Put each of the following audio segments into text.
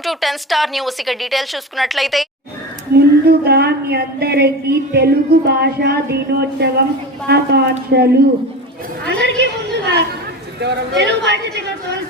Welcome to 10 star news. ఇక details చూసుకున్నట్లయితే ముందుగా మీ అందరికీ తెలుగు భాషా దినోత్సవం శుభాకాంక్షలు. అందరికీ ముందుగా తెలుగు భాషా దినోత్సవం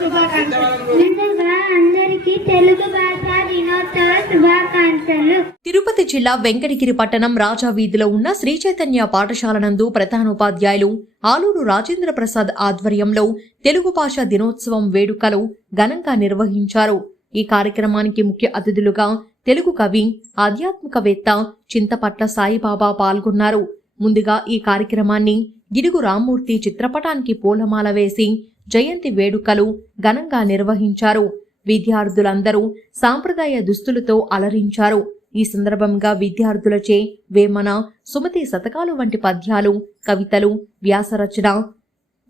శుభాకాంక్షలు. తిరుపతి జిల్లా వెంకటగిరి పట్టణం రాజా వీధిలో ఉన్న శ్రీ చైతన్య పాఠశాల నందు ప్రధానోపాధ్యాయులు ఆలూరు రాజేంద్ర ప్రసాద్ ఆధ్వర్యంలో తెలుగు భాషా దినోత్సవం వేడుకలు ఘనంగా నిర్వహించారు. ఈ కార్యక్రమానికి ముఖ్య అతిథులుగా తెలుగు కవి, ఆధ్యాత్మికవేత్త చింతపట్ల సాయిబాబా పాల్గొన్నారు. ముందుగా ఈ కార్యక్రమాన్ని గిడుగు రామ్మూర్తి చిత్రపటానికి పూలమాల వేసి జయంతి వేడుకలు ఘనంగా నిర్వహించారు. విద్యార్థులందరూ సాంప్రదాయ దుస్తులతో అలరించారు. ఈ సందర్భంగా విద్యార్థులచే వేమన, సుమతి శతకాలు వంటి పద్యాలు, కవితలు, వ్యాసరచన,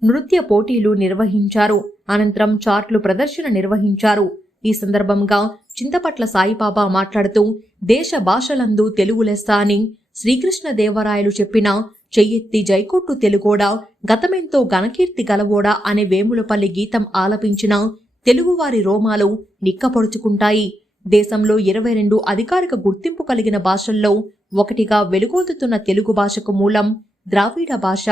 నృత్య పోటీలు నిర్వహించారు. అనంతరం చార్ట్లు ప్రదర్శన నిర్వహించారు. ఈ సందర్భంగా చింతపట్ల సాయిబాబా మాట్లాడుతూ దేశ భాషలందు తెలుగు లెస్స అని శ్రీకృష్ణదేవరాయలు చెప్పిన చెయ్యెత్తి జైకొట్టు తెలుగోడా, గతమెంతో ఘనకీర్తి గలవోడా అనే వేములపల్లి గీతం ఆలపించిన తెలుగువారి రోమాలు నిక్కపొడుచుకుంటాయి. దేశంలో 22 అధికారిక గుర్తింపు కలిగిన భాషల్లో ఒకటిగా వెలుగొందుతున్న తెలుగు భాషకు మూలం ద్రావిడ భాష.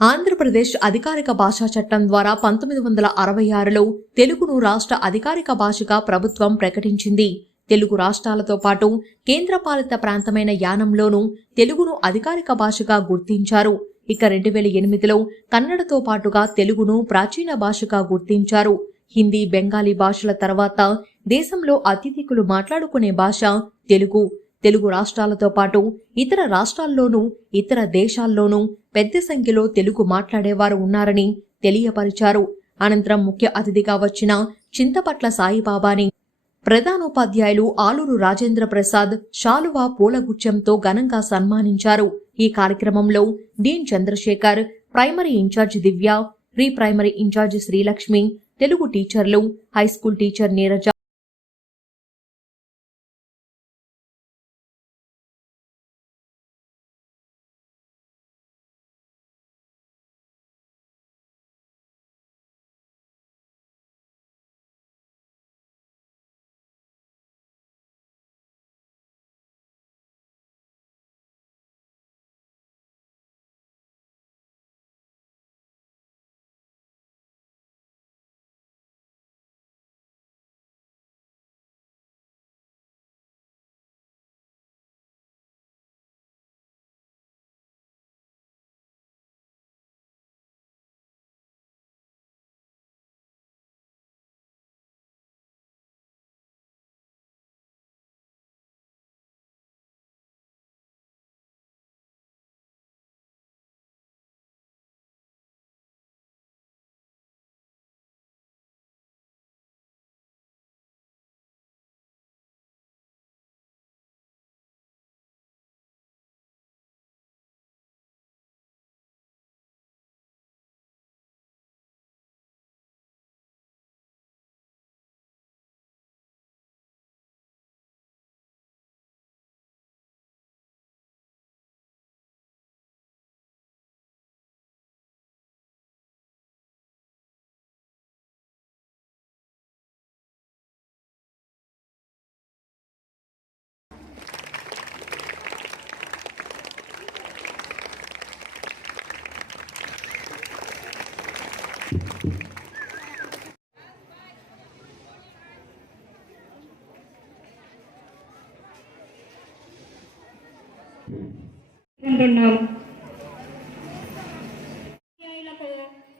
ఆంధ్రప్రదేశ్ అధికారిక భాషా చట్టం ద్వారా 1966లో తెలుగును రాష్ట్ర అధికారిక భాషగా ప్రభుత్వం ప్రకటించింది. తెలుగు రాష్ట్రాలతో పాటు కేంద్రపాలిత ప్రాంతమైన యానంలోనూ తెలుగును అధికారిక భాషగా గుర్తించారు. ఇక 2008లో కన్నడతో పాటుగా తెలుగును ప్రాచీన భాషగా గుర్తించారు. హిందీ, బెంగాలీ భాషల తర్వాత దేశంలో అత్యధికులు మాట్లాడుకునే భాష తెలుగు. తెలుగు రాష్ట్రాలతో పాటు ఇతర రాష్ట్రాల్లోనూ ఇతర దేశాల్లోనూ పెద్ద సంఖ్యలో తెలుగు మాట్లాడేవారు ఉన్నారని తెలియపరిచారు. అనంతరం ముఖ్య అతిథిగా వచ్చిన చింతపట్ల సాయిబాబాని ప్రధానోపాధ్యాయులు ఆలూరు రాజేంద్ర ప్రసాద్ శాలువా పూలగుచ్చంతో ఘనంగా సన్మానించారు. ఈ కార్యక్రమంలో dean Chandrashekar, primary in charge Divya, pre primary in charge Srilakshmi, Telugu టీచర్లు, హైస్కూల్ టీచర్ నీరజ,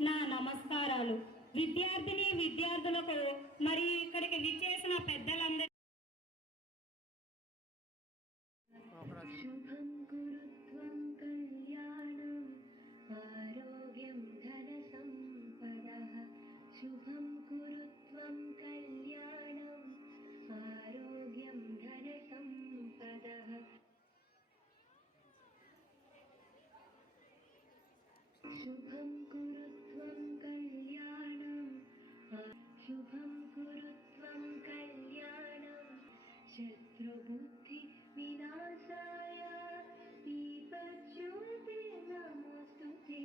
నా నమస్కారాలు. విద్యార్థులకు మరి ఇక్కడికి విచ్చేసిన పెద్దలందరూ शत्रुबुद्धि विनाशाय दीपज्योति नमोस्तुते,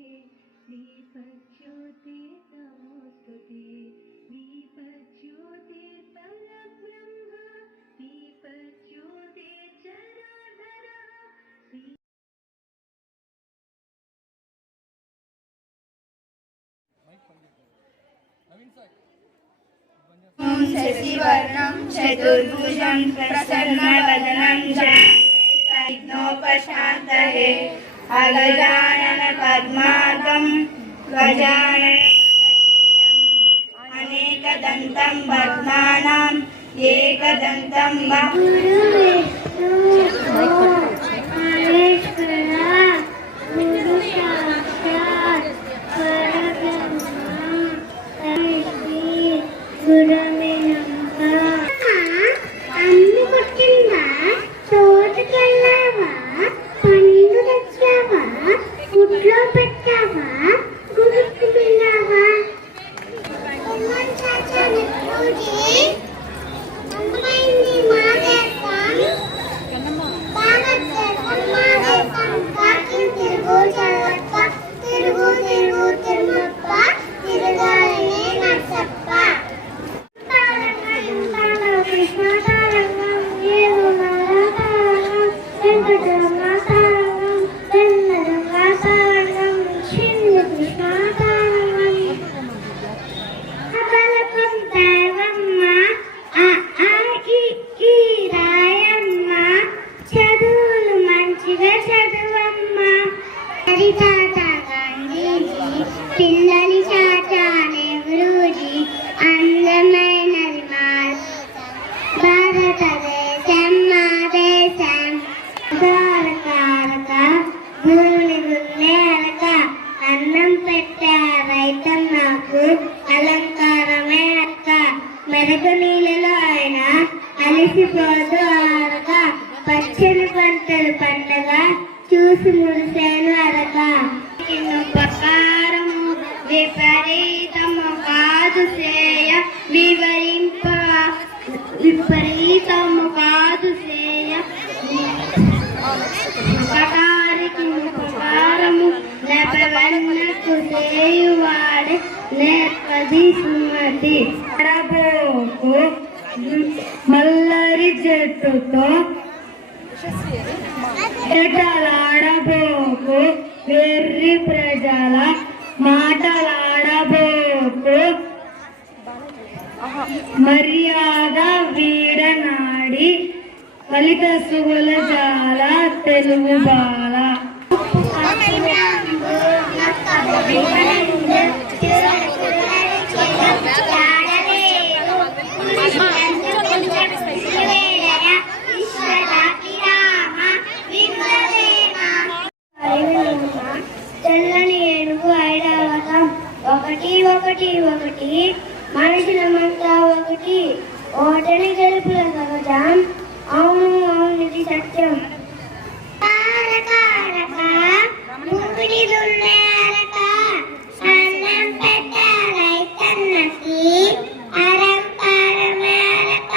दीपज्योति नमोस्तुते, दीपज्योति परब्रह्म శశివర్ణం చతుర్భుజం ప్రసన్నవదనం విఘ్నోపశాంతయే అగజానన పద్మార్గం గజానన అనేకదంతం పద్మానాం ఏకదంతం అమ్మి కొట్టిందా తోటకెళ్ళావా పండు తెచ్చావా గుడ్లో పెట్టావా గుడుకు వెళ్ళావా తిరుగు తిరుగు తిరుమప్ప తిరగాలనే నచ్చప్ప కృష్ణ తారంగం ఏదో తారంగం వెంకటరమ తారంగం వెన్నరంగ తారంగం శివ కృష్ణ తారంగం అబలకం దేవమ్మ ఆ ఈ రాయమ్మ చదువులు మంచిగా చదువమ్మ హరితాత గాంధీజీ పిల్లని చాచా నెహ్రూజీ అందమైనది భారతదేశం మా దేశం కారక భూమి గున్నేరక అన్నం పెట్టే రైతన్నకు అలంకారమే అక్క మెరుగు నీళ్ళలో అయినా అలిసిపోదు ఆరక పచ్చని పంటలు పండగ చూసి మురిసేను అరక ప్రకారము విపరీతము కాదు సేయ విపరీతము కాదు సేయ ఉపకారికి ఉపకారము నెపవన్నకు సేయువాడే నేర్పది సుమతి అరబోకు మల్లరి చెట్టుతో ఎటలాడబోకు వెర్రి ప్రజల మాటలాడబోకు మర్యాద వీడనాడి కలిత సుగుల జాల తెలుగు బాల తెల్లని ఏనుగు ఐరావతం ఒకటి ఒకటి ఒకటి మనుషులమంతా ఒకటి ఓటని గెలుపుల సహజం అవును అవునిది సత్యం ముగ్గుడి దున్నేరక అన్నం పెట్ట రైతన్నకి అరంపారమేరక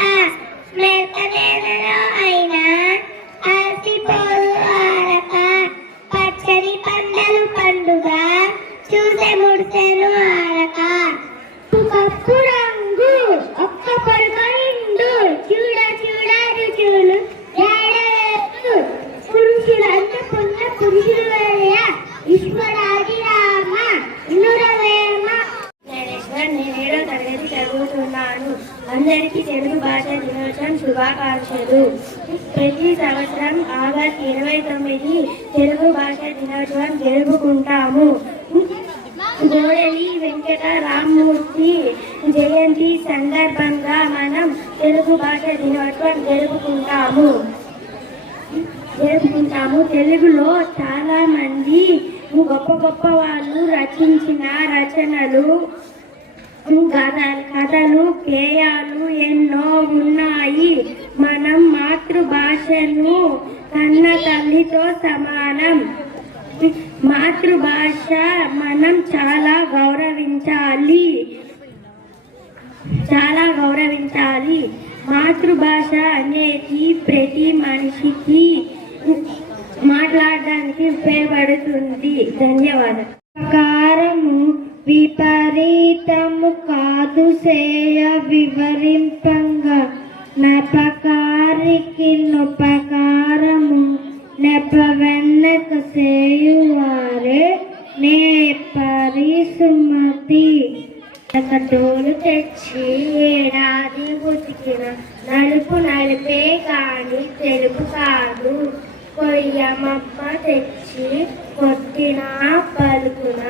మెత్తనేలలో అయినా అలసిపోదు ఆరక పచ్చని పంటలు పండుగ చూసే ముడిసెను ఆరక పప్పు రంగు ఒక్క పడుక నిండు చూడ చూడ రుచులు ఏడవేసు పురుషులంత పొన్న పురుషులు వేయ ఈశ్వరాది రామ ఇనురవేమ నేను 7వ తరగతి చదువుతున్నాను. అందరికీ తెలుగు భాష దినోత్సవం శుభాకాంక్షలు. ప్రతి సంవత్సరం ఆగస్టు 29 తెలుగు భాష దినోత్సవం జరుపుకుంటాము. గోడలి వెంకట రామ్మూర్తి జయంతి సందర్భంగా మనం తెలుగు భాష దినోత్సవం జరుపుకుంటాము. తెలుగులో చాలా మంది గొప్ప గొప్ప వాళ్ళు రచించిన రచనలు కథలు గేయాలు ఎన్నో ఉన్నాయి. మనం మాతృభాషను కన్న తల్లితో సమానం. మాతృభాష మనం చాలా గౌరవించాలి. మాతృభాష అనేది ప్రతి మనిషికి మాట్లాడడానికి ఉపయోగపడుతుంది. ధన్యవాదాలు. ప్రకారము విపరీతము కాదు సేయ వివరింపంగా నపకారికి నుపకారము నెపవెన్నక సేయువారే నేపరి సుమతి. తోలు తెచ్చి ఏడాది ఉతికిన నలుపు నలిపే కాని తెలుపు కాదు. కొయ్యమప్ప తెచ్చి కొట్టిన పలుకున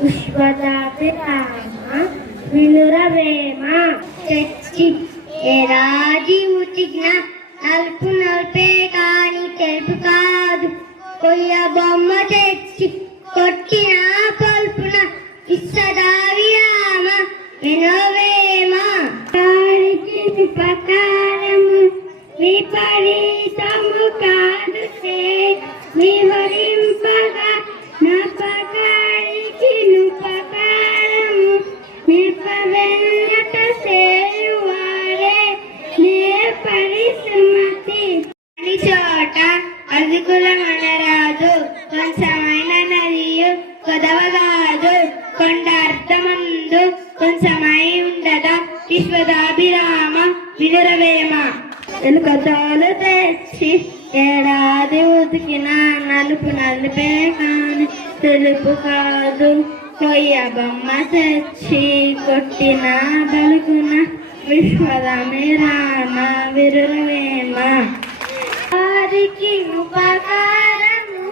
విశ్వదాపి రామ వినురవేమ. తెచ్చి ఏడాది ఉతికిన నలుపు నలిపే కాని తెలుపు కాదు. కొయ్య బొమ్మ తెచ్చి కొట్టిన పలుపున విశ్వదాపి రామ వినురవేమ. కాడికి ఉపకారము విపరీతము కాదు వివరింపగా నపకారికి నుపకారము నిర్పవెన్నట సేయువారే నేర్పరి సుమతి. అని చోట అదుకుల మనరాదు కొంచెమైన నదియు కొదవగాదు. కొండ అర్థమందు కొంచెమై ఉండదా విశ్వదాభిరామ వినురవేమ. ఎలుకతోలు తెచ్చి ఏడాది ఉతికిన నలుపు నలిపే కాని తెలుపు కాదు. కొయ్య బొమ్మ తెచ్చి కొట్టిన బలుకున విశ్వదామి రామ వినురవేమ. వారికి ఉపకారము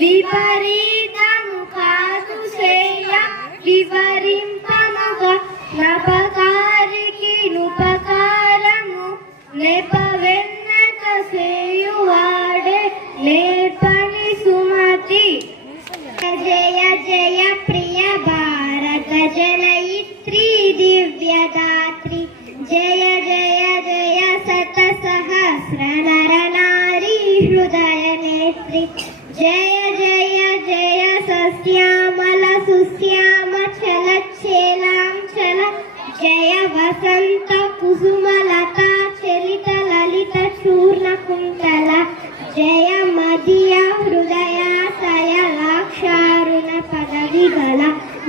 విపరీతము కాదు వివరింపనగా నపకారికి నుపకారము నెపవెన్నక సేయువాడే నేర్పని సుమతి. జయ జయ ప్రియ భారత జనయిత్రి దివ్యదాత్రి. జయ జయ జయ శత సహస్ర నర నారీ హృదయ నేత్రి. జయ జయ జయ సస్యామల సుశ్యామ చల చేలాంచల. జయ వసంత కుసుమలత చలిత లలిత చూర్ణ కుంతల. జయ మదియ హృదయాశయ లాక్షారుణ పదవి గల.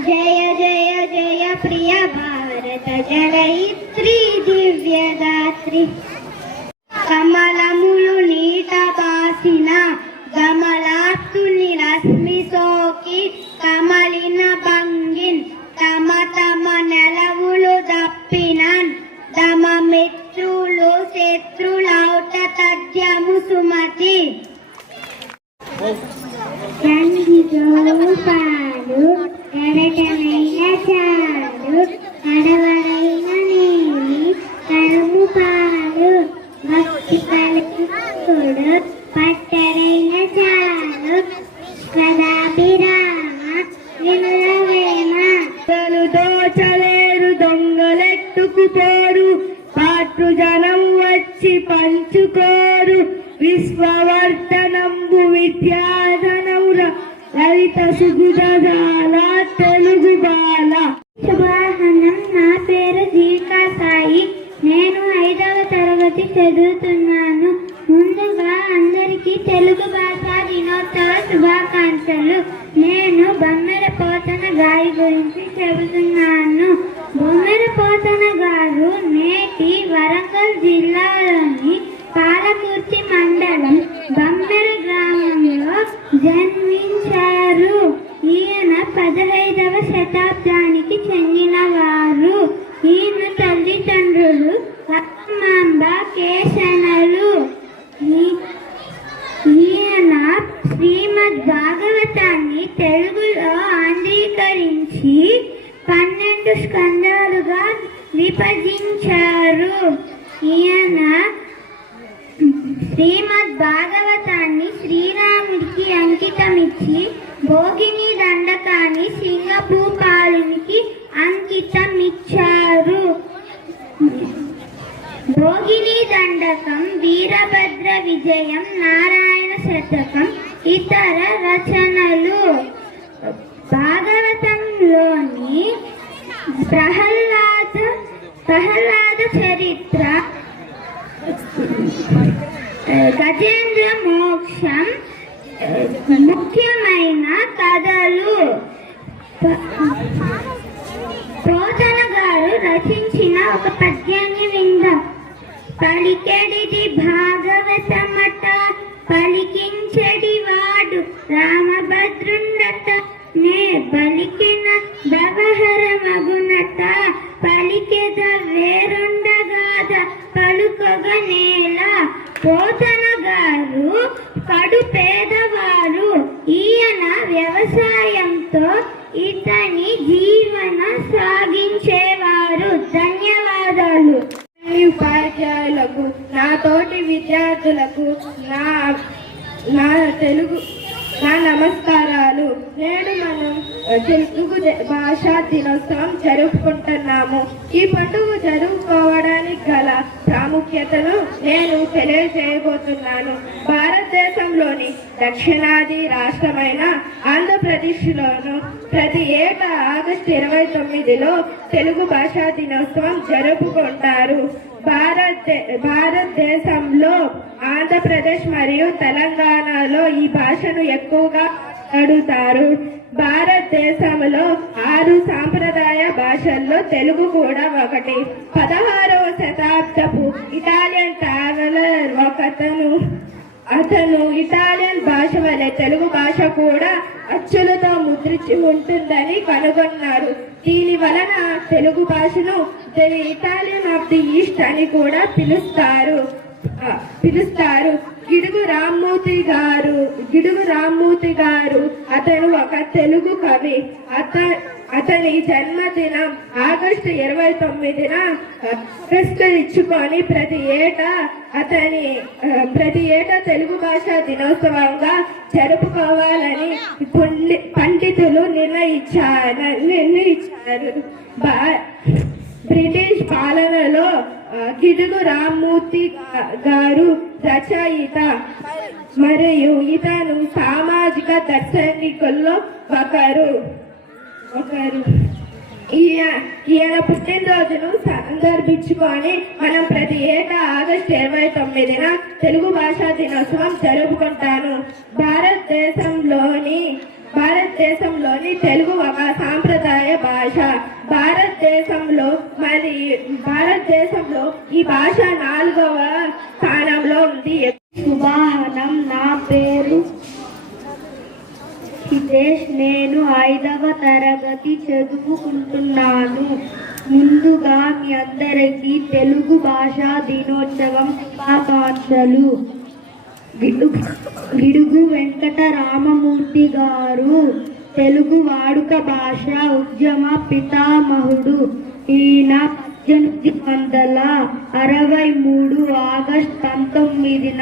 జయ జయ జయ ప్రియ భారత జనయిత్రి దివ్యదాత్రి. కమలములు నీట బాసిన గమలాత్తుని రశ్మి సోకి కమలిన భంగిన్ తమ తమ నెలవులు దప్పినన్. తమ మిత్రులు శత్రులౌట తథ్యము సుమతి. పాలు ఎరటమైన చాలు అడవడైన నీలి కడుము పాలు. భక్తి కలిపుడు పట్టరైన చాలు విశ్వదాభిరామ వినురవేమ. దోచలేరు దొంగలెట్టుకుపోరు పాటు జనం వచ్చి పంచుకోరు. విశ్వవర్ధనంబు విద్యాధనముల లలిత సుగుణజాల తెలుగు బాల. శుభాహనం. నా పేరు దీపికా సాయి. నేను 5వ తరగతి చదువుతున్నాను. ముందుగా అందరికీ తెలుగు భాషా దినోత్సవ శుభాకాంక్షలు. నేను బొమ్మెర పోతన గారి గురించి చెబుతున్నాను. బొమ్మెర పోతన గారు నేటి వరంగల్ జిల్లాలోని పాలకుర్తి మండలం బొమ్మెర గ్రామంలో జన్మించారు. ఈయన 15వ శతాబ్దానికి చెందినవారు. ఈయన తల్లిదండ్రులు రత్మాంబ కేశనలు. ఈయన శ్రీమద్ భాగవతాన్ని తెలుగులో ఆంధ్రీకరించి 12 స్కందాలుగా విభజించారు. ఈయన శ్రీమద్ భాగవతాన్ని శ్రీరాముడికి అంకితమిచ్చి భోగిని దండకాన్ని సింగభూపాలునికి అంకితమిచ్చారు. భోగిని దండకం, వీరభద్ర విజయం, నారాయణ శతకం ఇతర రచనలు. భాగవతంలోని ప్రహ్లాద చరిత్ర, గజేంద్ర మోక్షం ముఖ్యమైన కథలు. పోతన గారు రచించిన ఒక పద్యాన్ని విందాం. పలికెడిది భాగవతమట పలికించడి వాడు రామభద్రుండట నే బలికిన భవహర మగున కష్టంతో ఇతని జీవన సాగించేవారు. ధన్యవాదాలు. ఉపాధ్యాయులకు, నా తోటి విద్యార్థులకు నా నమస్కారాలు. నేడు మనం తెలుగు భాషా దినోత్సవం జరుపుకుంటున్నాము. ఈ పండుగ జరుపుకోవడానికి గల ప్రాముఖ్యతను నేను తెలియజేయబోతున్నాను. భారతదేశంలోని దక్షిణాది రాష్ట్రమైన ఆంధ్రప్రదేశ్లోను ప్రతి ఏటా ఆగస్టు 29లో తెలుగు భాషా దినోత్సవం జరుపుకుంటారు. భారతదేశంలో ఆంధ్రప్రదేశ్ మరియు తెలంగాణలో ఈ భాషను ఎక్కువగా మాట్లాడుతారు. భారతదేశంలో 6 సాంప్రదాయ భాషల్లో తెలుగు కూడా ఒకటి. 16వ శతాబ్దపు ఇటాలియన్ ట్రావెలర్ అతను ఇటాలియన్ భాష వలె తెలుగు భాష కూడా అచ్చులతో ముద్రించి ఉంటుందని కనుగొన్నారు. దీని వలన తెలుగు భాషను the Italian of the east అని కూడా పిలుస్తారు. గిడుగు రామ్మూర్తి గారు అతను ఒక తెలుగు కవి. అతని జన్మదినం ఆగస్టు 29న పురస్కరించుకొని ప్రతి ఏటా తెలుగు భాషా దినోత్సవంగా జరుపుకోవాలని పండితులు నిర్ణయించారు. బ్రిటిష్ పాలనలో గిడుగు రామ్మూర్తి గారు రచయిత మరియు ఇతను సామాజిక దార్శనికుల్లో ఒకరు. ఈయన పుట్టినరోజును సందర్భించుకొని మనం ప్రతి ఏటా ఆగస్టు 29న తెలుగు భాషా దినోత్సవం జరుపుకుంటాను. భారతదేశంలోని తెలుగు ఒక సాంప్రదాయ భాష. భారతదేశంలో ఈ భాష 4వ స్థానంలో ఉంది. శుభాహనం. నా పేరు హితేష్. నేను 5వ తరగతి చదువుకుంటున్నాను. ముందుగా మీ అందరికీ తెలుగు భాషా దినోత్సవం శుభాకాంక్షలు. గిడుగు వెంకటరామమూర్తి గారు తెలుగు వాడుక భాష ఉద్యమ పితామహుడు. ఈయన 1863 ఆగస్టు 19న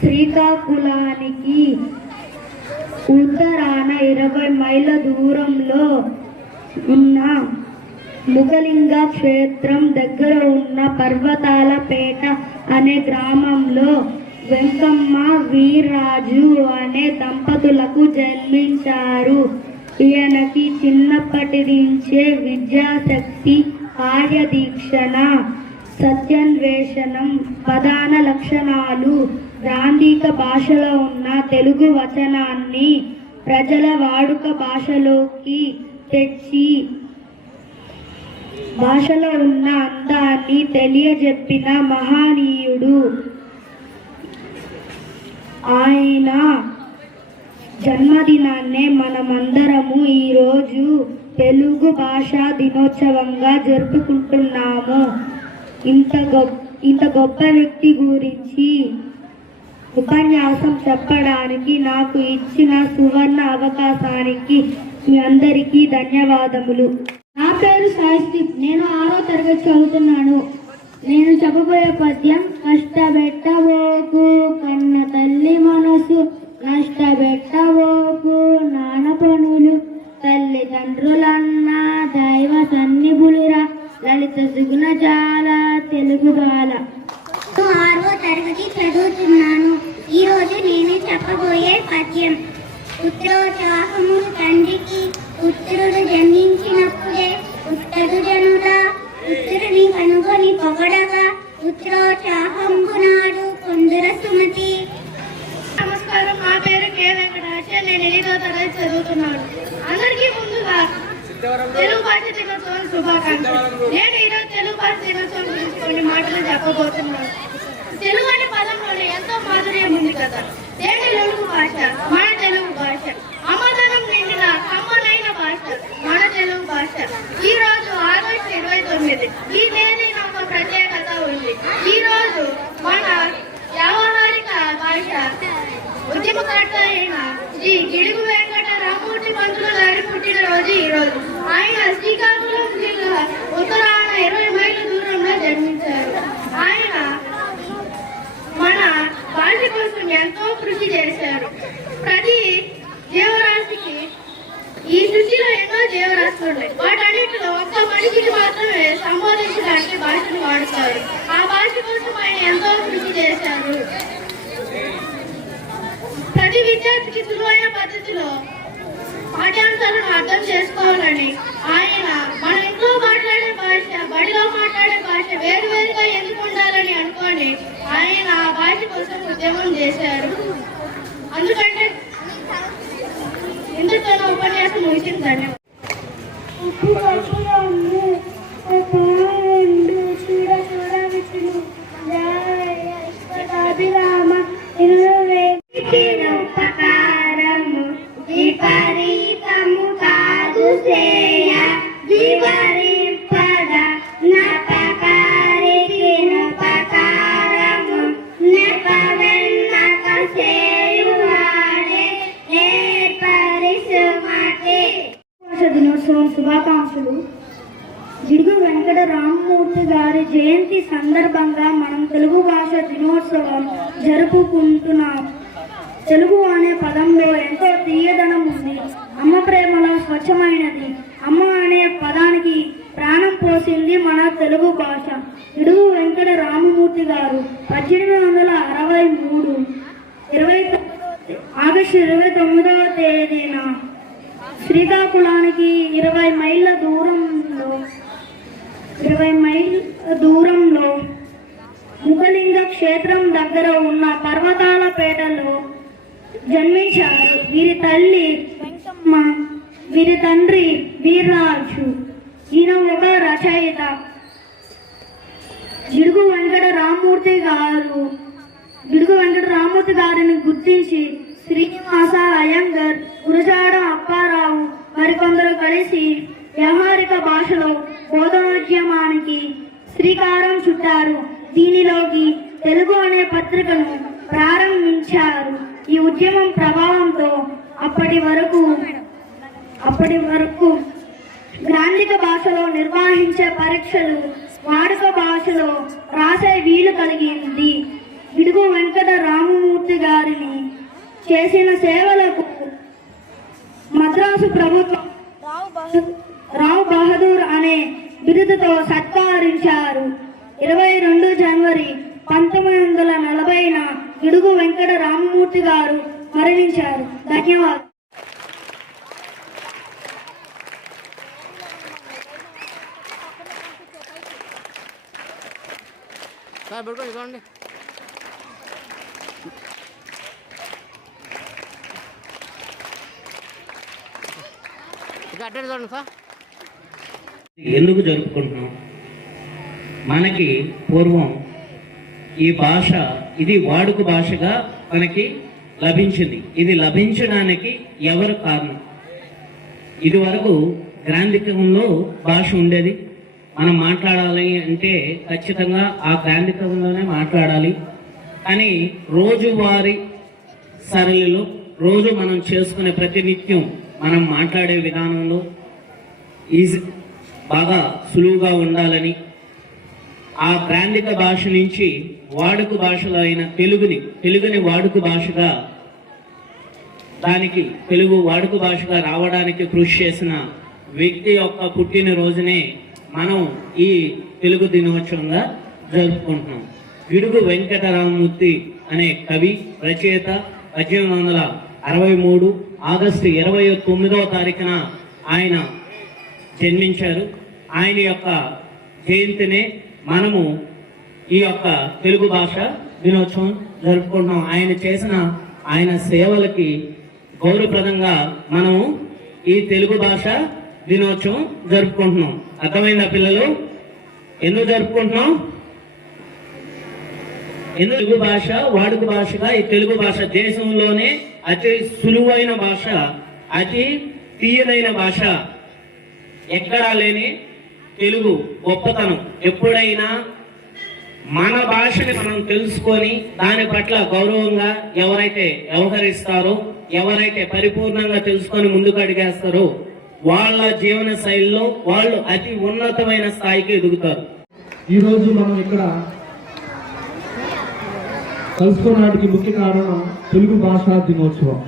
శ్రీకాకుళానికి ఉత్తరాన 20 మైళ్ళ దూరంలో ఉన్న ముఖలింగ క్షేత్రం దగ్గర ఉన్న పర్వతాలపేట అనే గ్రామంలో వెంకమ్మ వీర్రాజు అనే దంపతులకు జన్మించారు. ఈయనకి చిన్నప్పటి నుంచే విద్యాశక్తి, కార్యదీక్షణ, సత్యాన్వేషణం ప్రధాన లక్షణాలు. గ్రాంధిక భాషలో ఉన్న తెలుగు వచనాన్ని ప్రజల వాడుక భాషలోకి తెచ్చి భాషలో ఉన్న అందాన్ని తెలియజెప్పిన మహనీయుడు. ఆయన జన్మదినాన్నే మనమందరము ఈరోజు తెలుగు భాషా దినోత్సవంగా జరుపుకుంటున్నాము. ఇంత గొప్ప వ్యక్తి గురించి ఉపన్యాసం చెప్పడానికి నాకు ఇచ్చిన సువర్ణ అవకాశానికి మీ అందరికీ ధన్యవాదములు. నా పేరు సాయిదీప్. నేను 6వ తరగతి చదువుతున్నాను. నేను చెప్పబోయే పద్యం: కష్టపెట్టబోకు కన్న తల్లి మనసు, నష్టపెట్టబోకు నాన్న పనులు, తల్లిదండ్రులన్న దైవ సన్నిధులురా, లలిత సుగుణ జాల తెలుగు బాల. 6వ తరగతి చదువుతున్నాను. ఈరోజు నేను చెప్పబోయే పద్యం: పుత్రోత్సాహము తండ్రికి, పుత్రుడు జన్మించినప్పుడే పుట్టడు జనుల, పుత్రుని కనుగొని పొగడగా పుత్రోత్సాహంబు నాడు కొందర సుమతి. నమస్కారం. నా పేరు కే వెంకటాచ. నేను 8వ తరగతి చదువుతున్నాను. అందరికీ ముందుగా తెలుగు భాష దినోత్సవం శుభాకాంక్షలు. నేను ఈరోజు తెలుగు భాష దినోత్సవం గురించి కొన్ని మాటలు చెప్పబోతున్నాను. తెలుగు అనే పదంలోనే ఎంతో మాధుర్యం ఉంది కదా. దేని తెలుగు భాష మన తెలుగు భాష. అమదనం నిండిన కమ్మనైన భాష మన తెలుగు భాష. ఈ రోజు ఆగస్టు 29. ఈ తేదీన ఒక ప్రత్యేకత ఉంది. ఈ రోజు మన వ్యావహారిక భాష ఉద్యమకర్త అయిన శ్రీ గిడుగు వెంకట రామ్మూర్తి పంతులు గారి పుట్టిన కోసం ఎంతో కృషి చేశారు. ప్రతి జీవరాశికి ఈ సృష్టిలో ఎన్నో జీవరాశులు ఉన్నాయి. వాటన్నిటిలో ఒక్క మనిషికి మాత్రమే సంబోధించడానికి భాషను వాడుతారు. ఆ భాష కోసం ఆయన ఎంతో కృషి చేశారు. ప్రతి విద్యార్థికి సులువైన పద్ధతిలో పాఠ్యాంశాలను అర్థం చేసుకోవాలని ఆయన మన ఇంట్లో మాట్లాడే భాష, బడిలో మాట్లాడే భాష వేరువేరుగా ఎందుకు ఉండాలని అనుకొని ఆయన ఆ భాష కోసం ఉద్యమం చేశారు. అందుకంటే ఇందుతో ఉపన్యాసం ముగిసిందండి. ఉపకారము విపరీతము కాదు సేయ విపరీపద నపకారికి నపకారము నెపవెన్నక సేయువాడే ఏర్పరిసుమటే. దినోత్సవం శుభాకాంక్షలు. జిడుగు వెంకట రామమూర్తి గారి జయంతి సందర్భంగా మనం తెలుగు భాష దినోత్సవం జరుపుకుంటున్నాం. తెలుగు అనే పదంలో ఎంతో తీయదనం ఉంది. అమ్మ ప్రేమలో స్వచ్ఛమైనది. అమ్మ అనే పదానికి ప్రాణం పోసింది మన తెలుగు భాష. జిడుగు వెంకట రామమూర్తి గారు 1863 ఆగస్టు 29వ తేదీన శ్రీకాకుళానికి 20 మైళ్ళ దూరంలో ముఖలింగ క్షేత్రం దగ్గర ఉన్న పర్వతాల పేటలో జన్మించారు. వీరి తల్లి వెంకమ్మ, వీరి తండ్రి వీర్రాజు. ఈయన ఒక రచయిత. జిడుగు వెంకట రామమూర్తి గారిని గుర్తించి శ్రీనివాస అయ్యంగర్, గురజాడ అప్పారావు మరికొందరు కలిసి వ్యవహారిక భాషలో బోధనోద్యమానికి శ్రీకారం చుట్టారు. దీనిలోకి తెలుగు అనే పత్రికను ప్రారంభించారు. ఈ ఉద్యమం ప్రభావంతో అప్పటి వరకు గ్రాంధిక భాషలో నిర్వహించే పరీక్షలు వాడుక భాషలో రాసే వీలు కలిగింది. జిడుగు వెంకట రామమూర్తి గారిని చేసిన సేవలకు మద్రాసు ప్రభుత్వం రావ్ బహదూర్ అనే బిరుదుతో సత్కరించారు. 22 జనవరి 1940న జిడుగు వెంకట రామమూర్తి గారు మరణించారు. ధన్యవాదాలు. ఎందుకు జరుపుకుంటున్నాం? మనకి పూర్వం ఈ భాష ఇది వాడుక భాషగా మనకి లభించింది. ఇది లభించడానికి ఎవరు కారణం? ఇది వరకు గ్రాంధికంలో భాష ఉండేది. మనం మాట్లాడాలి అంటే ఖచ్చితంగా ఆ గ్రాంధికంలోనే మాట్లాడాలి. కానీ రోజువారీ సరళిలో రోజు మనం చేసుకునే ప్రతినిత్యం మనం మాట్లాడే విధానంలో బాగా సులువుగా ఉండాలని ఆ గ్రాంధిక భాష నుంచి వాడుక భాషలో అయిన తెలుగుని వాడుక భాషగా దానికి తెలుగు వాడుక భాషగా రావడానికి కృషి చేసిన వ్యక్తి యొక్క పుట్టినరోజునే మనం ఈ తెలుగు దినోత్సవంగా జరుపుకుంటున్నాం. జిడుగు వెంకట రామమూర్తి అనే కవి రచయిత 1863 ఆగస్టు 29వ తారీఖున ఆయన జన్మించారు. ఆయన యొక్క జయంతినే మనము ఈ యొక్క తెలుగు భాష దినోత్సవం జరుపుకుంటున్నాం. ఆయన చేసిన ఆయన సేవలకి గౌరవప్రదంగా మనము ఈ తెలుగు భాష దినోత్సవం జరుపుకుంటున్నాం. అర్థమైందా పిల్లలు? ఎందుకు జరుపుకుంటున్నాం? తెలుగు భాష వాడుక భాషగా ఈ తెలుగు భాష దేశంలోనే అతి సులువైన భాష, అతి తీయదైన భాష. ఎక్కడా లేని తెలుగు గొప్పతనం. ఎప్పుడైనా మన భాషని మనం తెలుసుకొని దాని పట్ల గౌరవంగా ఎవరైతే వ్యవహరిస్తారో, ఎవరైతే పరిపూర్ణంగా తెలుసుకొని ముందుకు అడిగేస్తారో వాళ్ళ జీవన శైలిలో వాళ్ళు అతి ఉన్నతమైన స్థాయికి ఎదుగుతారు. ఈరోజు మనం ఇక్కడ కలుసుకోవడానికి ముఖ్య కారణం తెలుగు భాషా దినోత్సవం.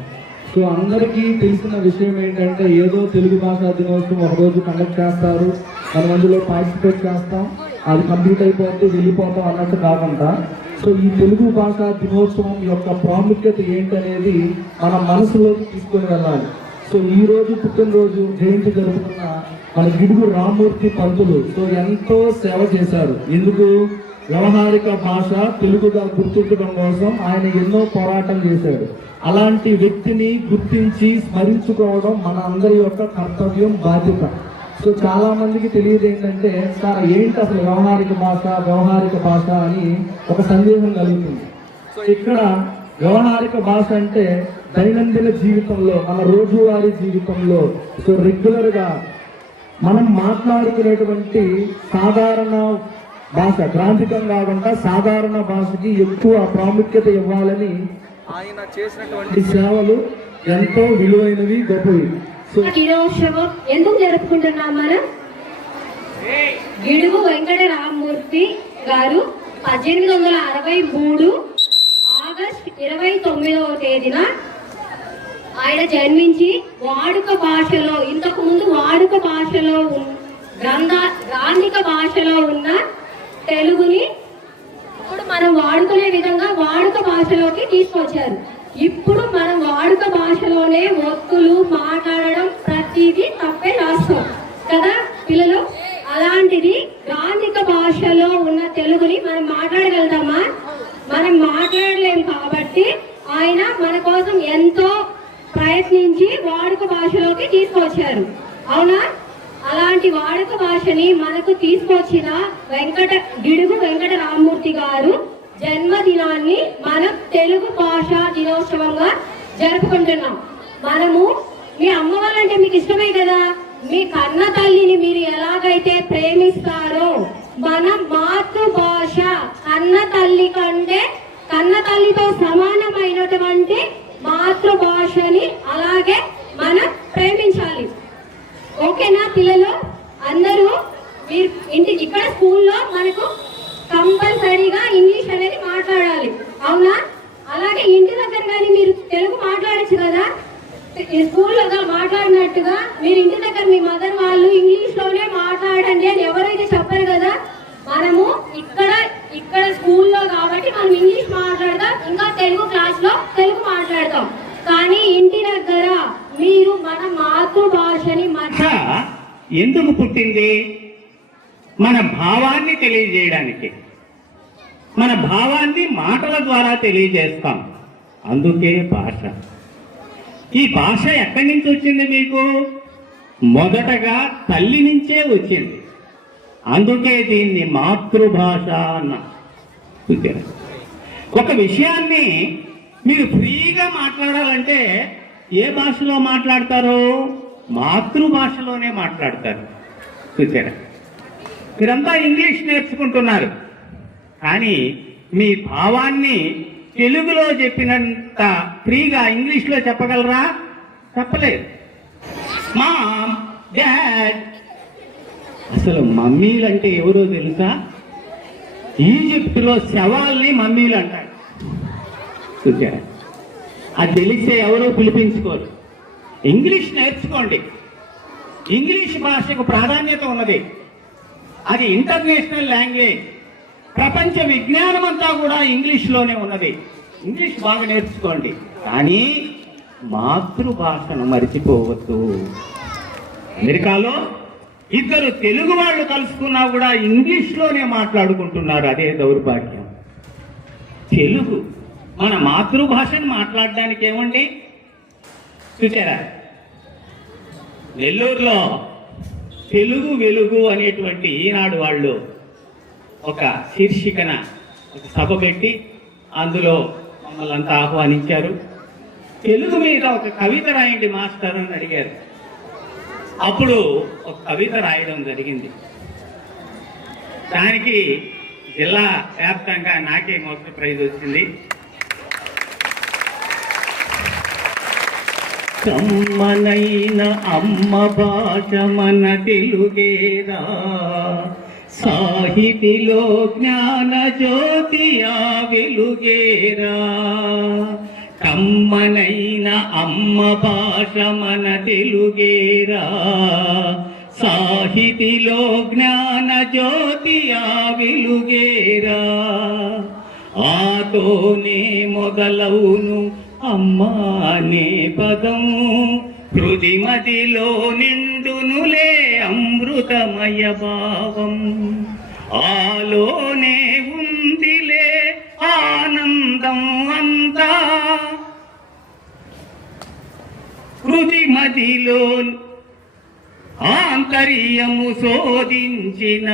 సో అందరికీ తెలిసిన విషయం ఏంటంటే ఏదో తెలుగు భాషా దినోత్సవం ఒకరోజు కండక్ట్ చేస్తారు, మనం అందులో పార్టిసిపేట్ చేస్తాం, అది కంప్లీట్ అయిపోతే వెళ్ళిపోతాం అన్నట్టు కాకుండా, సో ఈ తెలుగు భాషా దినోత్సవం యొక్క ప్రాముఖ్యత ఏంటనేది మన మనసులోకి తీసుకొని వెళ్ళాలి. సో ఈ రోజు పుట్టినరోజు జయంతి జరుపుకున్న మన గిడుగు రామ్మూర్తి పంతులు సో ఎంతో సేవ చేశారు. ఎందుకు? వ్యవహారిక భాష తెలుగుగా గుర్తించడం కోసం ఆయన ఎన్నో పోరాటం చేశాడు. అలాంటి వ్యక్తిని గుర్తించి స్మరించుకోవడం మన అందరి యొక్క కర్తవ్యం, బాధ్యత. సో చాలా మందికి తెలియదు ఏంటంటే సార్ ఏంటి అసలు వ్యవహారిక భాష అని ఒక సందేహం కలుగుతుంది. సో ఇక్కడ వ్యవహారిక భాష అంటే దైనందిన జీవితంలో, మన రోజువారీ జీవితంలో సో రెగ్యులర్గా మనం మాట్లాడుకునేటువంటి సాధారణ భాష, గ్రాంధికం కాకుండా సాధారణ భాషకి ఎక్కువ ప్రాముఖ్యత ఇవ్వాలని ఆయన చేసినటువంటి సేవలు ఎంతో విలువైనవి, గొప్పవి. సో దినోత్సవం ఎందుకు జరుపుకుంటున్నాం మనం? గిడుగు వెంకట రామ్మూర్తి గారు 1863 ఆగస్ట్ 29వ తేదీన ఆయన జన్మించి వాడుక భాషలో, ఇంతకు ముందు వాడుక భాషలో గ్రాంధిక భాషలో ఉన్న తెలుగుని ఇప్పుడు మనం వాడుకునే విధంగా వాడుక భాషలోకి తీసుకొచ్చారు. ఇప్పుడు మనం వాడుక భాషలోనే ఒత్తులు మాట్లాడడం ప్రతిదీ తప్పే రాస్తాం కదా పిల్లలు. అలాంటిది గ్రాంధిక భాషలో ఉన్న తెలుగుని మనం మాట్లాడగలుగుతామా? మనం మాట్లాడలేం. కాబట్టి ఆయన మన కోసం ఎంతో ప్రయత్నించి వాడుక భాషలోకి తీసుకొచ్చారు, అవునా? అలాంటి వాడుక భాషని మనకు తీసుకొచ్చిన గిడుగు వెంకట రామ్మూర్తి గారు జన్మదినాన్ని మనం తెలుగు భాషా దినోత్సవంగా జరుపుకుంటున్నాం. మనము మీ అమ్మ వాళ్ళంటే మీకు ఇష్టమే కదా, మీ కన్న తల్లిని మీరు ఎలాగైతే ప్రేమిస్తారో మన మాతృభాష కన్న తల్లి కంటే, కన్న తల్లితో సమానమైనటువంటి మాతృభాషని అలాగే మనం ప్రేమించాలి. ఓకేనా పిల్లలు? అందరూ మీరు ఇక్కడ స్కూల్లో మనకు కంపల్సరీగా ఇంగ్లీష్ అనేది మాట్లాడాలి, అవునా? అలాగే ఇంటి దగ్గర కానీ మీరు తెలుగు మాట్లాడచ్చు కదా. స్కూల్లో మాట్లాడినట్టుగా మీరు ఇంటి దగ్గర మీ మదర్ వాళ్ళు ఇంగ్లీష్ లోనే మాట్లాడండి అని ఎవరైతే చెప్పరు కదా. మనము ఇక్కడ స్కూల్లో కాబట్టి మనం ఇంగ్లీష్ మాట్లాడదాం, ఇంకా తెలుగు క్లాస్ లో తెలుగు మాట్లాడతాం. కానీ ఇంటి దగ్గర మీరు మన మాతృభాషని ఎందుకు పుట్టింది? మన భావాన్ని తెలియజేయడానికి. మన భావాన్ని మాటల ద్వారా తెలియజేస్తాం, అందుకే భాష. ఈ భాష ఎక్కడి నుంచి వచ్చింది మీకు? మొదటగా తల్లి నుంచే వచ్చింది, అందుకే దీన్ని మాతృభాష అన్నా. ఒక విషయాన్ని మీరు ఫ్రీగా మాట్లాడాలంటే ఏ భాషలో మాట్లాడతారు? మాతృభాషలోనే మాట్లాడతారు. చూసారా? మీరంతా ఇంగ్లీష్ నేర్చుకుంటున్నారు, కానీ మీ భావాన్ని తెలుగులో చెప్పినంత ఫ్రీగా ఇంగ్లీష్లో చెప్పగలరా? చెప్పలేదు. Mom, dad. అసలు మమ్మీలు అంటే ఎవరో తెలుసా? ఈజిప్టులో శవాల్ని మమ్మీలు అంటారు. చూసారా? అది తెలిస్తే ఎవరో పిలిపించుకోరు. ఇంగ్లీష్ నేర్చుకోండి. ఇంగ్లీష్ భాషకు ప్రాధాన్యత ఉన్నది, అది ఇంటర్నేషనల్ లాంగ్వేజ్. ప్రపంచ విజ్ఞానం అంతా కూడా ఇంగ్లీష్లోనే ఉన్నది. ఇంగ్లీష్ బాగా నేర్చుకోండి, కానీ మాతృభాషను మరిచిపోవద్దు. అమెరికాలో ఇద్దరు తెలుగు వాళ్ళు కలుసుకున్నా కూడా ఇంగ్లీష్లోనే మాట్లాడుకుంటున్నారు. అదే దౌర్భాగ్యం. తెలుగు మన మాతృభాషను మాట్లాడడానికి ఏమండి? చూసారా? నెల్లూరులో తెలుగు వెలుగు అనేటువంటి ఈనాడు వాళ్ళు ఒక శీర్షికన ఒక సభ పెట్టి అందులో మమ్మల్ని అంతా ఆహ్వానించారు. తెలుగు మీద ఒక కవిత రాయండి మాస్టర్ అని అడిగారు. అప్పుడు ఒక కవిత రాయడం జరిగింది. దానికి జిల్లా వ్యాప్తంగా నాకే మొదటి ప్రైజ్ వచ్చింది. కమ్మనైన అమ్మ భాష మన తెలుగేరా, సాహితిలో జ్ఞాన జ్యోతి ఆ వెలుగేరా, కమ్మనైన అమ్మ భాష మన తెలుగేరా. సాహితిలో జ్ఞాన జ్యోతి ఆ వెలుగేరా, ఆతోనే మొదలవును అమ్మా అనే పదం, హృదిమదిలో నిండునులే అమృతమయ భావం, ఆలోనే ఉందిలే ఆనందం అంతా, హృదిమదిలో ఆంతర్యము శోధించిన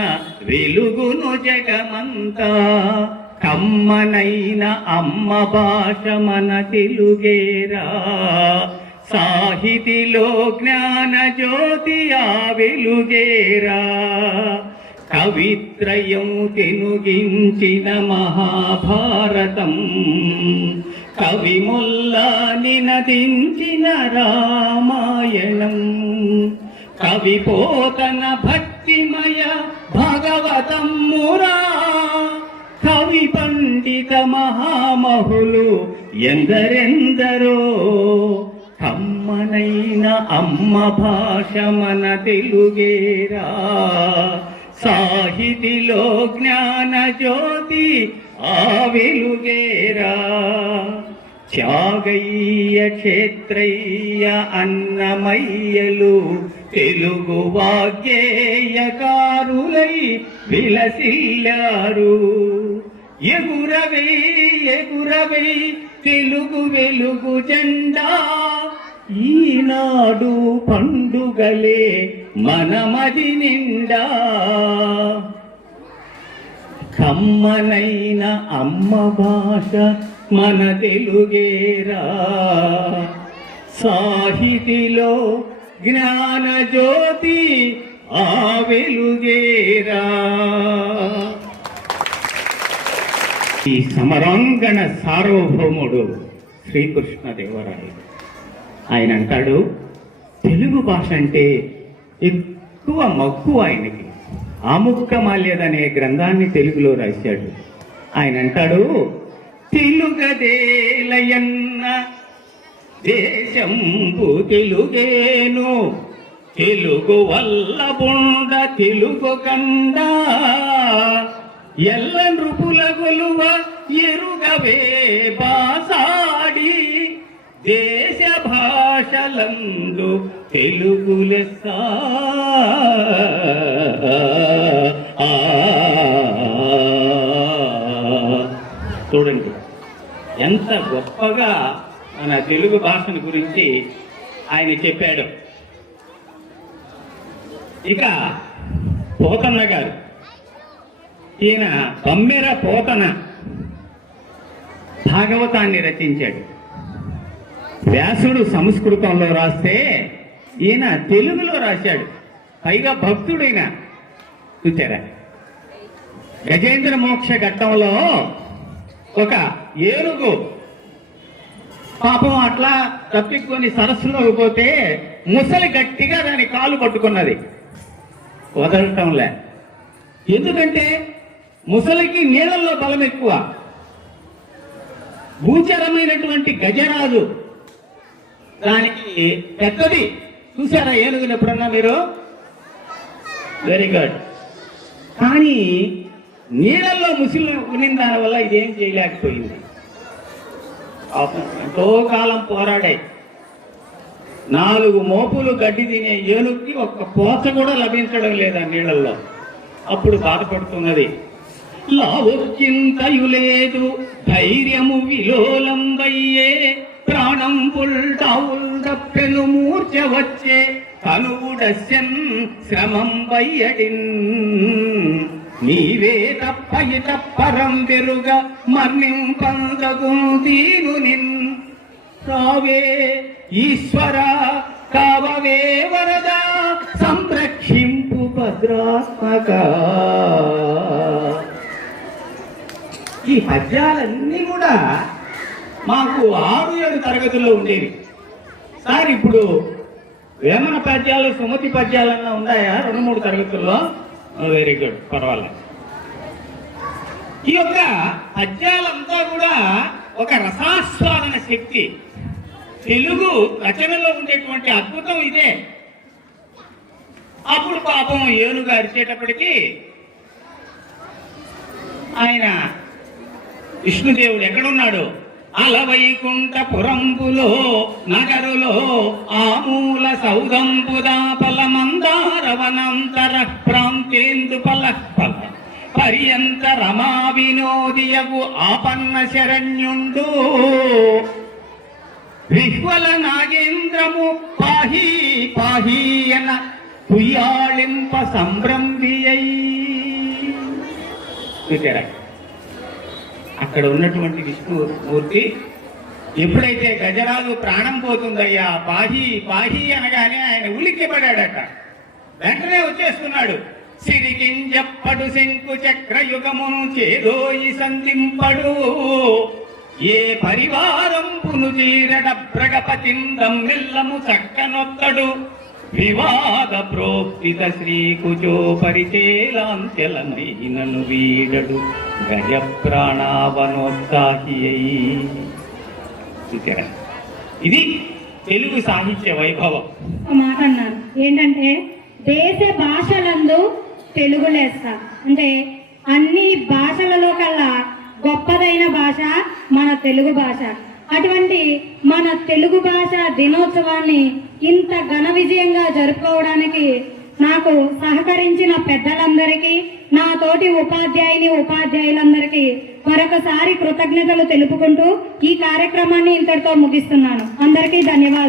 వెలుగును జగమంతా. కమ్మనైన అమ్మ భాష మన తెలుగేరా, సాహితిలో జ్ఞాన జ్యోతి ఆ వెలుగేరా. కవిత్రయం తెనుగించిన మహాభారతం, కవిముల్ల నినదించిన రామాయణం, కవిపోతన భక్తిమయ భాగవతం మురా. కవి పండిత మహామహులు ఎందరెందరో, కమ్మనైన అమ్మ భాష మన తెలుగేరా, సాహితిలో జ్ఞాన జ్యోతి ఆ వెలుగేరా. త్యాగయ్య క్షేత్రయ్య అన్నమయ్యలు తెలుగు వాగ్గేయకారులై విలసిల్లారు. ఎగురవై ఎగురవై తెలుగు వెలుగు జెండా, ఈనాడు పండుగలే మనమది నిండా. కమ్మనైన అమ్మ భాష మన తెలుగేరా, సాహితిలో జ్ఞాన జ్యోతి ఆ వెలుగేరా. ఈ సమరాంగణ సార్వభౌముడు శ్రీకృష్ణదేవరాయలు. ఆయన అంటాడు, తెలుగు భాష అంటే ఎక్కువ మక్కువ ఆయనకి. ఆముక్తమాల్యదనే గ్రంథాన్ని తెలుగులో రాశాడు. ఆయన అంటాడు, తెలుగదేలయన్న దేశంబు తెలుగేను, తెలుగు వల్ల బొండ తెలుగు కండ, ఎల్ల నృపుల గొలువ ఎరుగవే బాసాడి, దేశ భాషలందు తెలుగు లెస్స. చూడండి ఎంత గొప్పగా మన తెలుగు భాషను గురించి ఆయన చెప్పాడు. ఇక పోతన్న గారు, ఈయన బమ్మెర పోతన భాగవతాన్ని రచించాడు. వ్యాసుడు సంస్కృతంలో రాస్తే ఈయన తెలుగులో రాశాడు. పైగా భక్తుడైన. చూచారా, గజేంద్ర మోక్ష ఘట్టంలో ఒక ఏనుగు పాపం అట్లా తప్పికొని సరస్సులోకి పోతే ముసలి గట్టిగా దాని కాలు పట్టుకున్నది, వదలటంలే. ఎందుకంటే ముసలికి నీళ్ళల్లో బలం ఎక్కువ. భూచరమైనటువంటి గజరాజు దానికి పెద్దది. చూసారా ఏనుగుని ఎప్పుడన్నా మీరు? Very good. కానీ నీళ్ళల్లో ముసలి ఉనిన దాని వల్ల ఇదేం చేయలేకపోయింది. ఎంతో కాలం పోరాడాయి. 4 మోపులు గడ్డి తినే ఏనుగుకి ఒక్క పోత కూడా లభించడం లేదా నీళ్ళల్లో. అప్పుడు బాధపడుతున్నది. లావొక్కింతయు లేదు ధైర్యము విలోలంబయ్యే, ప్రాణం పుల్టావుల్దప్పెను మూర్ఛ వచ్చే, తనువుడస్యన్ శ్రమం బయ్యడిన్, నీవే తప్పయి తప్పరం వెరుగ మర్నింపందగు తీను నిన్, రావే ఈశ్వర కావవే వరద సంరక్షింపు భద్రాత్మక. ఈ పద్యాలన్నీ కూడా మాకు 6-7 తరగతుల్లో ఉండేవి సార్. ఇప్పుడు వేమన పద్యాలు సుమతి పద్యాలన్నా ఉన్నాయా 2-3 తరగతుల్లో? వెరీ గుడ్, పర్వాలేదు. ఈ యొక్క పద్యాలంతా కూడా ఒక రసాస్వాదన శక్తి. తెలుగు రచనలో ఉండేటువంటి అద్భుతం ఇదే. అప్పుడు పాపం ఏనుగు అరిచేటప్పటికీ ఆయన విష్ణుదేవుడు ఎక్కడున్నాడు? అలవైకుంఠపురంబులో నగరులో ఆమూల సౌదంబుదాపల మందారవనంతర ప్రాంతేందుపల పర్యంత రమా వినోదియగు ఆపన్న శరణ్యుండు విహ్వల నాగేంద్రము పాహీ పాహీయన కుయ్యాళింప సంభ్రంభియై. చూచారా, అక్కడ ఉన్నటువంటి విష్ణుమూర్తి ఎప్పుడైతే గజరాజు ప్రాణం పోతుందయ్యా పాహి పాహి అనగానే ఆయన ఉలిక్కిపడాడట. వెంటనే వచ్చేస్తున్నాడు. సిరికింజప్పడు శంకు చక్రయుగమును చేదోయి సంధింపడు ఏ పరివారంపును చీరడ ప్రగపతిందమ్మిల్లము చక్కనొత్తడు వివాద ప్రోక్తిత శ్రీకుచో పరిచేలాంచెలనైనను వీడడు గజ ప్రాణావనోత్సాహి. ఇది తెలుగు సాహిత్య వైభవం. ఒక మాట అన్నారు ఏంటంటే, దేశ భాషలందు తెలుగు లెస్స. అంటే అన్ని భాషలలో కల్లా గొప్పదైన భాష మన తెలుగు భాష. అటువంటి మన తెలుగు భాష దినోత్సవాన్ని ఇంత ఘన విజయంగా జరుపుకోవడానికి నాకు సహకరించిన పెద్దలందరికీ, నా తోటి ఉపాధ్యాయులందరికీ మరొకసారి కృతజ్ఞతలు తెలుపుకుంటూ ఈ కార్యక్రమాన్ని ఇంతటితో ముగిస్తున్నాను. అందరికీ ధన్యవాదాలు.